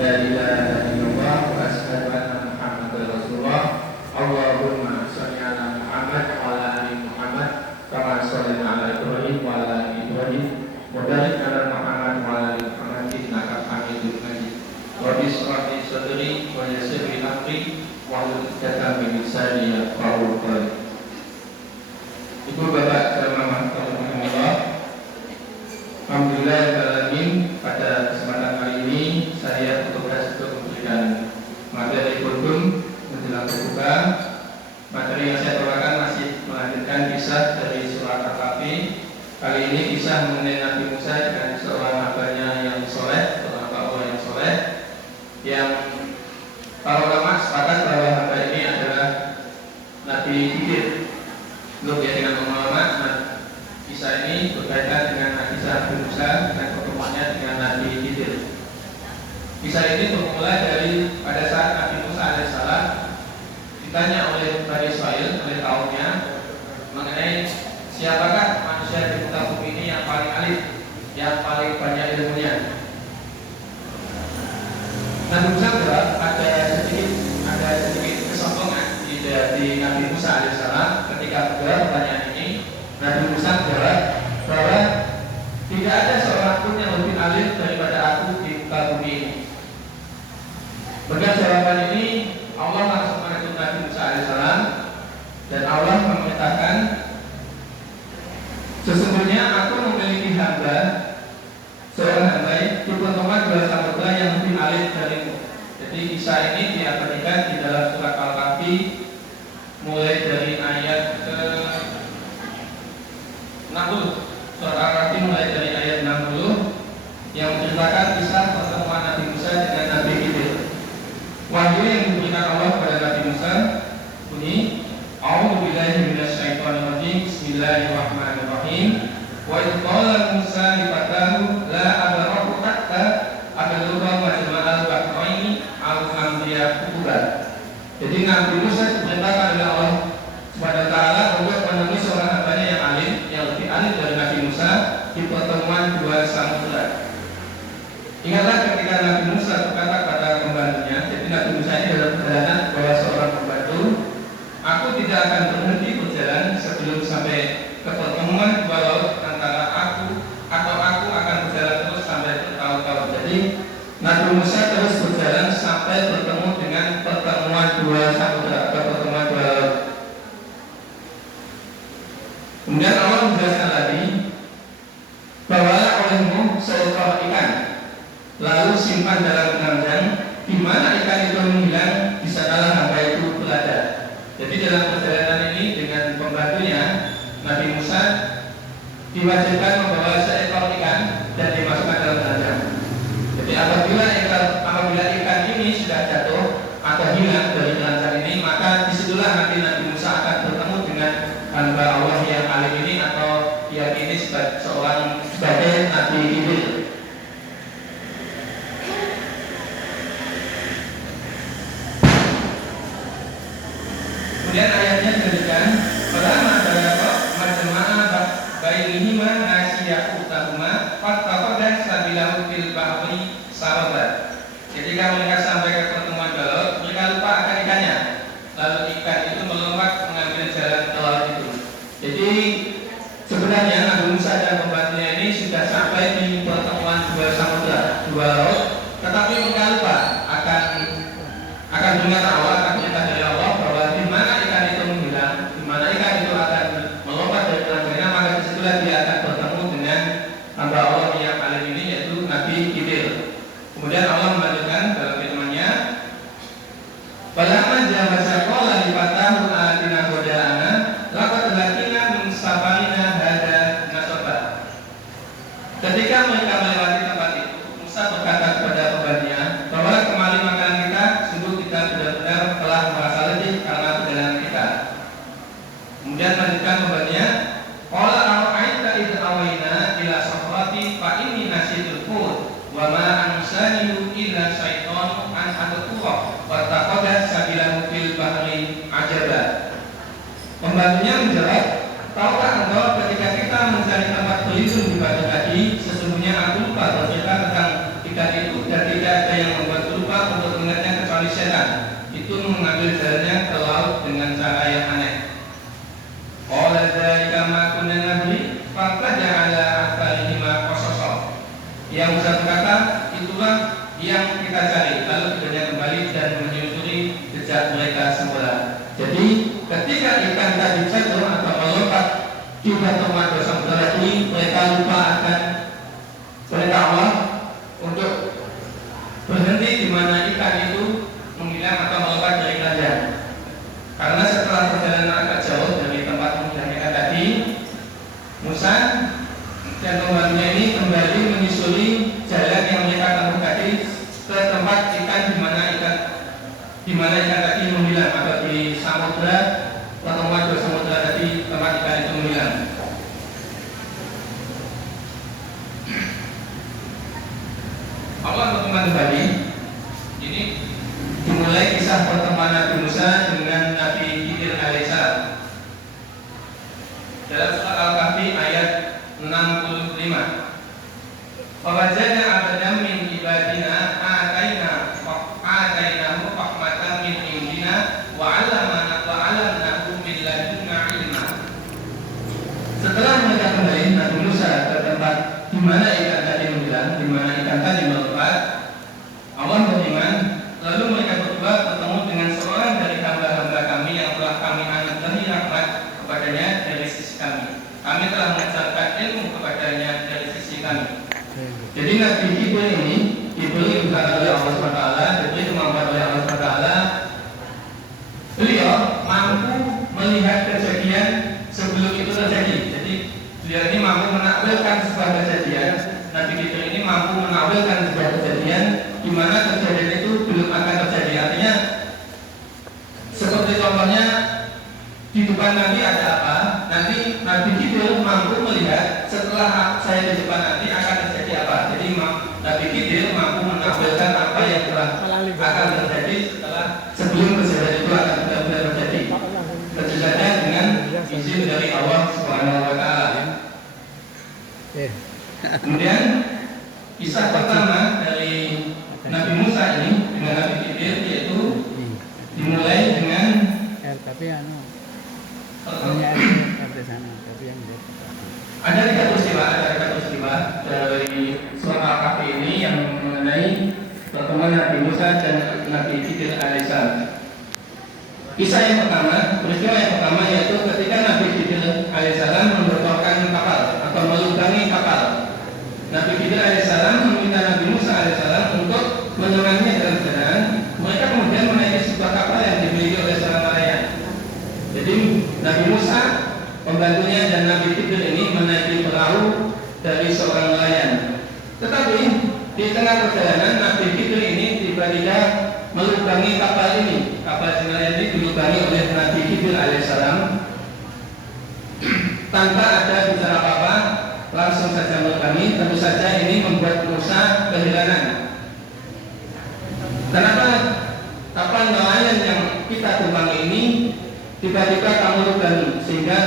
la ilaha illallah wa asyhadu anna Muhammadar Rasulullah. Allahumma shalli ala Muhammad wa ala ali Muhammad kama shallaita ala Ibrahim wa ala ali Ibrahim wa barik ala Muhammad wa ala ali Muhammad innaka Hamidum Majid. Rabbi shrah li sadri wa yassir li amri wahlul 'uqdatam min lisani yafqahu qawli. Ibu bapak jamaah Allah, alhamdulillah pada kesempatan kali ini saya bertugas untuk memberikan materi kurikulum menjelang berbuka. Materi yang saya bawakan masih melanjutkan kisah dari surah Al-Kahf. Kali ini kisah mengenai Nabi Musa dan seorang hambanya yang soleh, seorang Allah yang soleh, yang para ulama sepakat bahwa hamba ini adalah Nabi Khidir. Untuk ya dengan ulama, kisah ini berkaitan dengan Nabi Musa dan pertemuannya dengan Nabi Khidir. Kisah ini bermula dari pada saat Nabi Musa alaihissalam ditanya oleh Bani Israil, oleh kaumnya, mengenai siapakah manusia di muka bumi ini yang paling alim, yang paling banyak ilmunya. Nabi Musa menjawab ada sedikit kesombongan di Nabi Musa alaihissalam ketika menjawab pertanyaan ini. Nabi Musa menjawab bahwa tidak ada seorang pun yang lebih alim daripada aku di muka bumi ini. Dengan jawaban ini Allah langsung menegur Nabi Musa alaihissalam dan Allah memerintahkan, sesungguhnya aku memiliki hamba, seorang hamba di pertemuan dua samudra yang lebih alim darimu. Jadi kisah ini diabadikan di dalam surat Al-Kahf mulai dari ayat ke 60. Surat Al-Kahf mulai dari ayat 60 yang menceritakan kisah pertemuan Nabi Musa dengan Nabi Khidir. Wahyu yang diberikan Allah kepada Nabi Musa bunyi, A'udzubillahi minasyaitonir rajim. Bismillahirrahmanirrahim. Wa idh qala Musa li fatahu la abrahu hatta ablugha majma'al bahraini aw amdiya huquba. Jadi Nabi Musa diperintahkan oleh Allah Subhanahu wa taala untuk menemui seorang hambanya yang alim, yang lebih alim dari Nabi Musa di pertemuan dua samudra. Ingatlah ketika Nabi Musa berkata pada pembantunya, jadi Nabi Musa ini dalam perjalanan bawa seorang pembantu, aku tidak akan berhenti berjalan sebelum sampai ke pertemuan dua laut antara aku atau aku akan berjalan terus sampai bertahun-tahun. Jadi Nabi Musa terus berjalan sampai bertemu dengan pertemuan dua samudra atau pertemuan dua laut. Kemudian Allah menjelaskan lagi, bawalah olehmu seekor ikan, lalu simpan dalam keranjang, di mana ikan itu menghilang, di sanalah hamba itu berada. Jadi dalam perjalanan ini dengan pembantunya, Nabi Musa diwajibkan membawa seekor ikan dan dimasukkan dalam keranjang. Jadi apabila ikan ini sudah jatuh atau hilang dari keranjang ini, maka disitulah nanti Nabi Musa akan bertemu dengan hamba Allah yang alim ini atau yang ini sebagai Nabi Khidir. Kemudian ayatnya disebutkan, pertama adalah majma'ah bainihima nasiyahutahuma fattaqadan sabilahu fil bahri saraba. Ketika mereka sampai ke pertemuan ke laut, mereka lupa akan ikannya. Lalu ikan itu melompat mengambil jalan ke laut itu. Jadi sebenarnya Nabi Musa dan pembantunya ini sudah sampai di pertemuan dua samudra, dua laut, tetapi mereka lupa akan mendengar Allah, akan perintah dari Allah bahwa di mana ikan itu menghilang, di mana ikan itu akan melompat dari keranjangnya, maka disitulah dia akan bertemu dengan hamba Allah yang alim ini, yaitu Nabi Khidir. Kemudian Allah melanjutkan dalam firman-Nya, "Falamma jawaza qala li fatahu atina ghadana laqad lakina min safarina hada nasaba." Ketika mereka melewati tempat itu, Musa berkata kepada pembantunya, "Bawalah kembali makanan kita, sungguh kita benar-benar itu mengambil jalannya ke laut dengan cara yang aneh. Qala dzalika ma kunna nabghi faqada'ala asalihima qasasa. Yang Musa berkata, itulah yang kita cari, lalu kemudian kembali dan menyusuri jejak mereka semula. Jadi ketika ikan tadi jatuh atau melompat di pertemuan dua samudera ini, mereka lupa akan perintah Allah untuk berhenti di mana ikan itu menghilang atau melompat dari kerajaan. Karena setelah perjalanan agak jauh dari tempat menghilangkan ikan tadi, Musa dan pembantunya ini kembali menyusuri jalan yang mereka tempuh tadi ke tempat ikan di mana ikan tadi menghilang, atau di samudra pertemuan dua samudra tadi tempat ikan itu menghilang. Allah berteman kembali. Ini dimulai kisah pertemuan Nabi Musa dengan Nabi Khidir alaihissalam dalam surat Al-Kahfi ayat 65. Fawajadna abdan min ibadina atainahu rahmatan min indina wa 'allamnahu min ladunna ilma. Setelah mereka kembali Nabi Musa ke tempat di mana ikan tadi menghilang, di mana ikan tadi melompat, Allah berfirman, lalu mereka berdua bertemu dengan seorang dari hamba-hamba kami yang telah kami anugerahi rahmat kepadanya dari sisi kami. Kami telah mengajarkan ilmu kepadanya dari sisi kami. Jadi Nabi Khidir ini diberi ujian oleh Allah SWT, diberi kemampuan oleh Allah SWT. Beliau mampu melihat kejadian sebelum itu terjadi. Jadi beliau ini mampu menakwilkan sebuah kejadian. Nabi Khidir ini mampu menakwilkan sebuah kejadian di mana kejadian itu belum akan terjadi. Artinya seperti contohnya di depan nanti ada apa, nanti Nabi Khidir mampu melihat setelah saya di depan nanti akan terjadi apa. Jadi Nabi Khidir mampu menampilkan apa yang telah akan terjadi sebelum kejadian itu akan benar-benar terjadi. Kejadian dengan izin dari Allah Subhanahu Wa Taala. Kemudian kisah pertama dari Nabi Musa ini dengan Nabi Khidir yaitu dimulai dengan ada tiga peristiwa dari surat Al-Kahfi ini yang mengenai pertemuan Nabi Musa dan Nabi Khidir alaihissalam. Kisah yang pertama, peristiwa yang pertama yaitu ketika Nabi Khidir alaihissalam membocorkan kapal atau melubangi kapal. Nabi Khidir alaihissalam meminta Nabi Musa alaihissalam untuk menemaninya dalam perjalanan. Mereka kemudian menaiki sebuah kapal yang dimiliki oleh seorang nelayan. Jadi Nabi Musa, pembantunya dan Nabi Khidir ini menaiki perahu dari seorang nelayan. Tetapi di tengah perjalanan Nabi Khidir ini tiba-tiba melubangi kapal ini. Kapal nelayan ini dilubangi oleh Nabi Khidir alaihissalam tanpa ada bicara apa-apa, langsung saja melubangi. Tentu saja ini membuat Musa kehilangan. Kenapa kapal nelayan yang kita tumpangi ini tiba-tiba kamu lubangi sehingga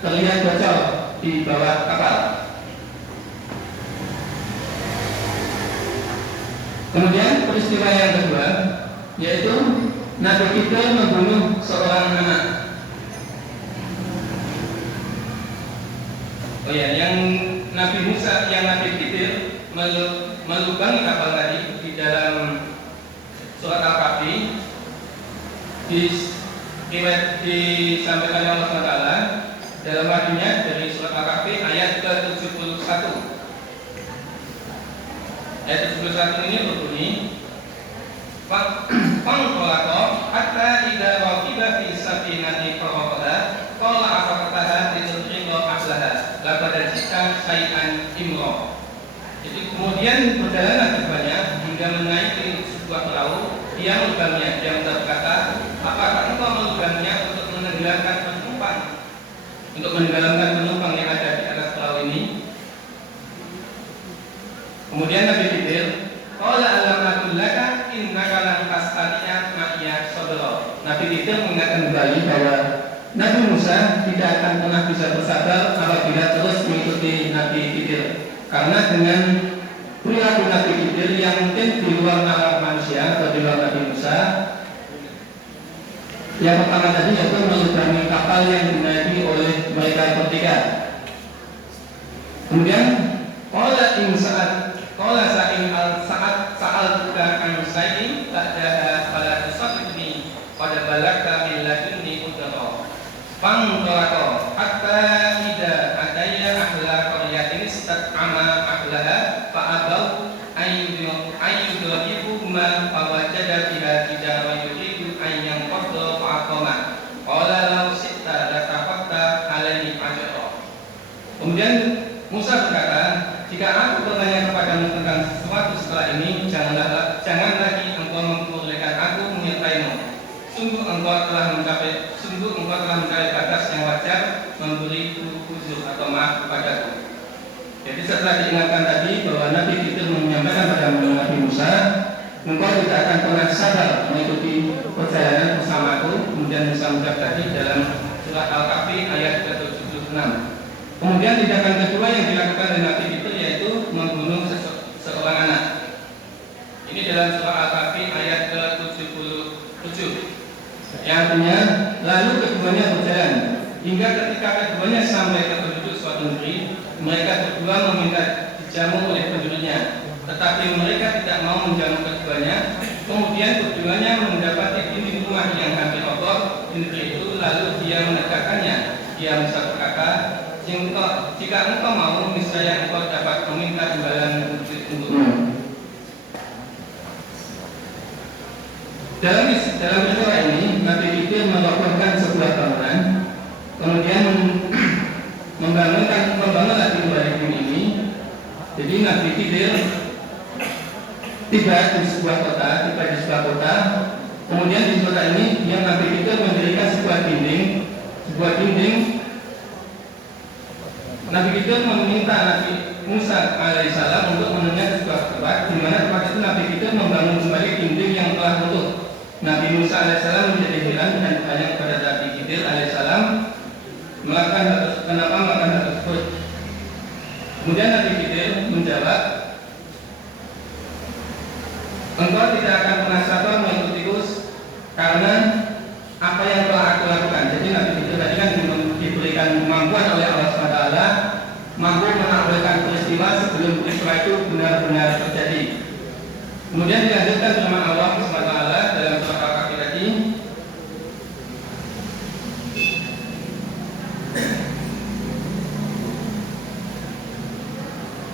terlihat bocor di bawah kapal? Kemudian peristiwa yang kedua yaitu Nabi Khidir membunuh seorang anak. Oh ya, yang Nabi Musa, yang Nabi Khidir melubangi kapal tadi di dalam surat Al-Kahfi disampaikan oleh Allah SWT dalam hadisnya dari surat Al-Kahfi ayat ke-71. Ayat 71 ini berbunyi, Fangqalaqa hatta idza raqiba fi safinati faraqada qala afaqataha lidhriqa ahlaha laqad jika syai'an imra. Jadi kemudian berjalan kedepannya hingga menaiki sebuah perahu. Dia melubangnya, dia berkata, apakah engkau melubangnya untuk menenggelamkan penumpang yang ada di atas perahu ini? Kemudian Nabi Khidir, qala alam laka innaka lam tastati'a ma'iya sabra. Nabi Khidir mengingatkan kembali bahwa Nabi Musa tidak akan pernah bisa bersabar apabila terus mengikuti Nabi Khidir. Karena dengan perilaku Nabi Khidir yang mungkin di luar nalar manusia atau di luar Nabi Musa, Yang pertama tadi yaitu menyeberangi kapal yang dinaiki oleh mereka bertiga. Kemudian qala sa'al buka an sa'i ba'daha fala tusabni qad balagta min ladunni udra fanqalaqa hatta idza ataya ahla qaryatin istat'ama ahlaha fa'abaw ayyudhibuhuma fawajada fiha jidara yuridu an yanqadha fa'aqama qala law syi'ta lataqatta alaihi ajra. Kemudian Musa berkata, jika aku bertanya kepadamu tentang sesuatu setelah ini, jangan lagi engkau memperbolehkan aku menyertaimu. Sungguh engkau telah mencapai batas yang wajar memberi uzur atau maaf kepadaku. Jadi setelah diingatkan tadi bahwa Nabi Khidir menyampaikan pada Nabi Musa, engkau tidak akan pernah sabar mengikuti perjalanan bersamaku. Kemudian Musa menjawab tadi dalam surat Al-Kahfi ayat ke-76. Kemudian tindakan kedua yang dilakukan oleh Nabi Khidir yaitu membunuh seorang anak. Ini dalam surah Al-Kahfi ayat ke-77. Yang artinya, lalu keduanya berjalan hingga ketika keduanya sampai ke penduduk suatu negeri, mereka berdua meminta dijamu oleh penduduknya, tetapi mereka tidak mau menjamu keduanya. Kemudian keduanya mendapati dinding rumah yang hampir roboh di negeri itu, lalu dia menegakkannya. Dia Musa berkata, jika engkau mau, niscaya engkau dapat meminta imbalan untukmu. Dalam peristiwa ini, Nabi Khidir melakukan sebuah bangunan, kemudian membangun lagi kembali bumi ini. Jadi Nabi Khidir tiba di sebuah kota, kemudian di kota ini yang Nabi Khidir mendirikan sebuah dinding. Nabi Khidir meminta Nabi Musa alaihissalam untuk menunjukkan sebuah tempat di mana tempat itu Nabi Khidir membangun kembali dinding yang telah runtuh. Nabi Musa alaihissalam menjadi heran dan bertanya kepada Nabi Khidir alaihissalam kenapa melakukan hal tersebut. Kemudian Nabi Khidir menjawab, engkau tidak akan pernah sabar mengikutiku karena apa yang telah aku lakukan. Jadi Nabi Khidir tadi kan diberikan kemampuan oleh Allah SWT, mampu menaklukkan peristiwa sebelum peristiwa itu benar-benar terjadi. Kemudian dilanjutkan firman Allah SWT dalam surat Al-Kahfi tadi,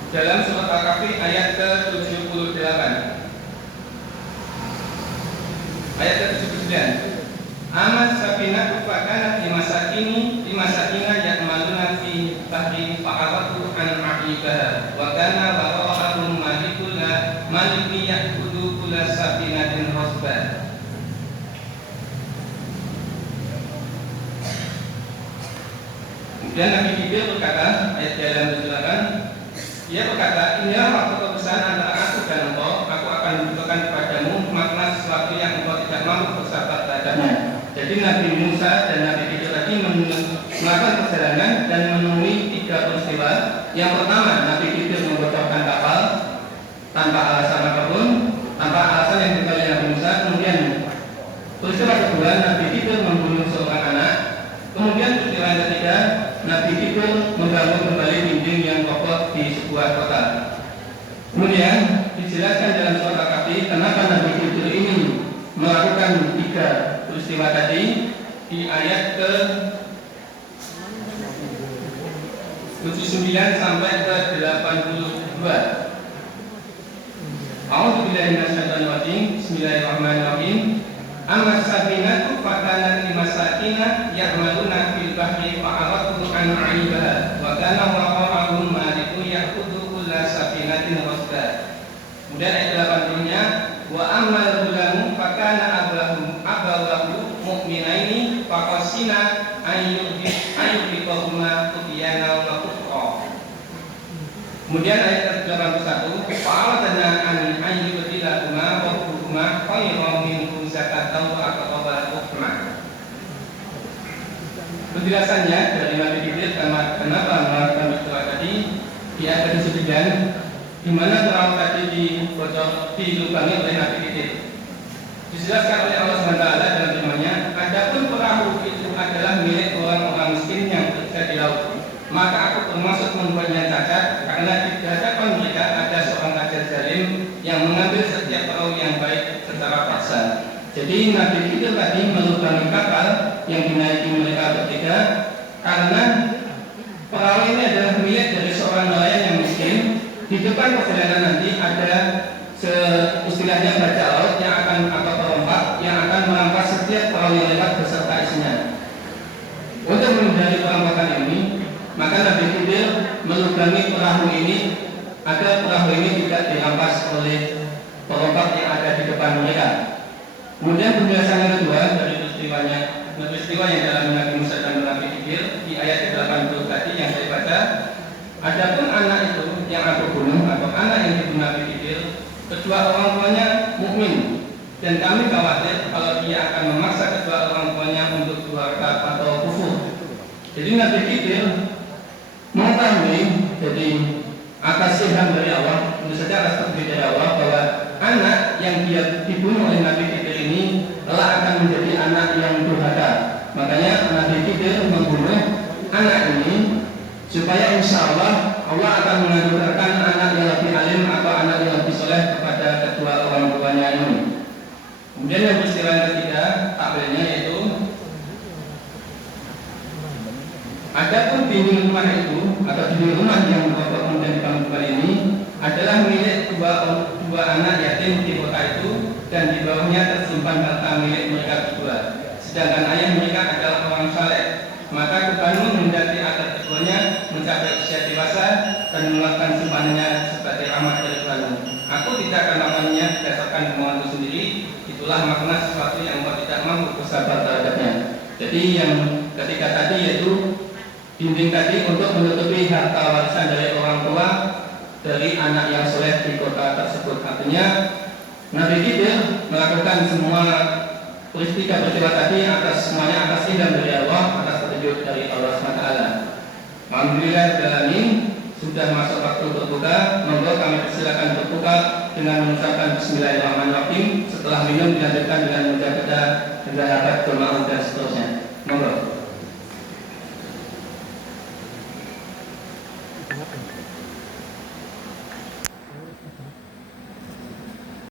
dalam surat Al-Kahfi ayat ke-78, ayat ke-79, Amat safinatu fakanat limasakina yakmaluna fi bahri fa'aratu an aqibaha wa kana wara'ahum maliki yakudu kula safinatin rosbah. Kemudian Nabi Khidir berkata, ayat dalam berjelasan, ia berkata, inilah waktu kebesaran antara aku dan engkau, aku akan menunjukkan kepadamu makna sesuatu yang engkau tidak mampu bersabar terhadapnya. Jadi Nabi Musa dan Nabi Khidir tadi melakukan perjalanan dan menemui 3 peristiwa. Yang pertama, Nabi Khidir membocorkan kapal tanpa alasan apapun, tanpa alasan yang diberi Nabi Musa. Kemudian peristiwa kedua, Nabi Khidir membunuh seorang anak. Kemudian peristiwa yang ketiga, Nabi Khidir membangun kembali dinding yang kokoh di sebuah kota. Kemudian dijelaskan dalam surat Al-Kahfi kenapa Nabi Khidir ini melakukan 3 peristiwa tadi di ayat ke 79 sampai ke 82. A'udzubillahi minasyaitonir rajim. Bismillahirrahmanirrahim. Amma safinatu fakanat limasakina ya'maluna fil bahri fa'aratu an 'aibaha wa kana wara'ahum malikun ya'khudhu kulla safinatin rasda. Kemudian ayat 80-nya, wa ammal gulamu fakana abawahu mu'minaini faqasina ayyuhibahuma tubyana wa kufra. Kemudian ayat 81, fa'aladana an ayyubdilahuma wa hukuma khairan minhu zakatan wa aqraba hukma. Penjelasannya dari Nabi Khidir kenapa melakukan peristiwa tadi di ayat ke-9, di mana perahu tadi dilubangi oleh Nabi Khidir. Dijelaskan oleh Allah SWT dalam firman-Nya, adapun yang mengambil setiap perahu yang baik secara paksa. Jadi Nabi Khidir tadi melubangi kapal yang dinaiki mereka bertiga karena perahu ini adalah milik dari seorang nelayan yang miskin. Di depan perjalanan nanti ada istilahnya bajak laut yang akan atau perompak yang akan merampas setiap perahu yang lewat beserta isinya. Untuk menghindari perampakan ini, maka Nabi Khidir melubangi perahu ini agar perahu ini tidak dirampas oleh perompak yang ada di depan mereka. Kemudian penjelasan yang kedua dari peristiwa yang dalam Nabi Musa dan Nabi Khidir di ayat 80 tadi yang saya baca. Adapun anak itu yang aku bunuh atau anak yang dibunuh Nabi Khidir, kedua orang tuanya mukmin dan kami khawatir kalau dia akan memaksa kedua orang tuanya untuk durhaka atau kufur. Jadi Nabi Khidir mengetahui jadi atas ilham dari Allah, tentu saja atas petunjuk dari Allah bahwa anak yang dia dibunuh oleh Nabi Khidir ini telah akan menjadi anak yang durhaka. Makanya Nabi Khidir membunuh anak ini supaya insya Allah akan menganugerahkan anak yang lebih alim atau anak yang lebih soleh kepada kedua orang tuanya ini. Kemudian yang peristiwa yang ketiga takwilnya yaitu adapun dinding rumah itu atau dinding rumah yang bapak kemudian dibangun kembali ini adalah milik dua anak yatim di kota itu dan di bawahnya tersimpan harta milik mereka berdua. Sedangkan ayah mereka adalah orang saleh. Maka Kubanu mendaki agar keduanya mencapai usia dewasa dan mengeluarkan simpanannya sebagai amat dari Kubanu. Aku tidak akan melakukannya berdasarkan kemauanku sendiri. Itulah makna sesuatu yang engkau tidak mampu bersabar terhadapnya. Jadi yang ketiga tadi yaitu dinding tadi untuk menutupi harta warisan dari orang tua dari anak yang soleh di kota tersebut. Artinya Nabi Khidir melakukan semua peristiwa tadi semuanya atas izin dari Allah, atas petunjuk dari Allah SWT. Alhamdulillah ini sudah masuk waktu berbuka. Monggo kami persilakan berbuka dengan mengucapkan Bismillahirrahmanirrahim. Setelah minum dilanjutkan dengan membaca dan sahabat doa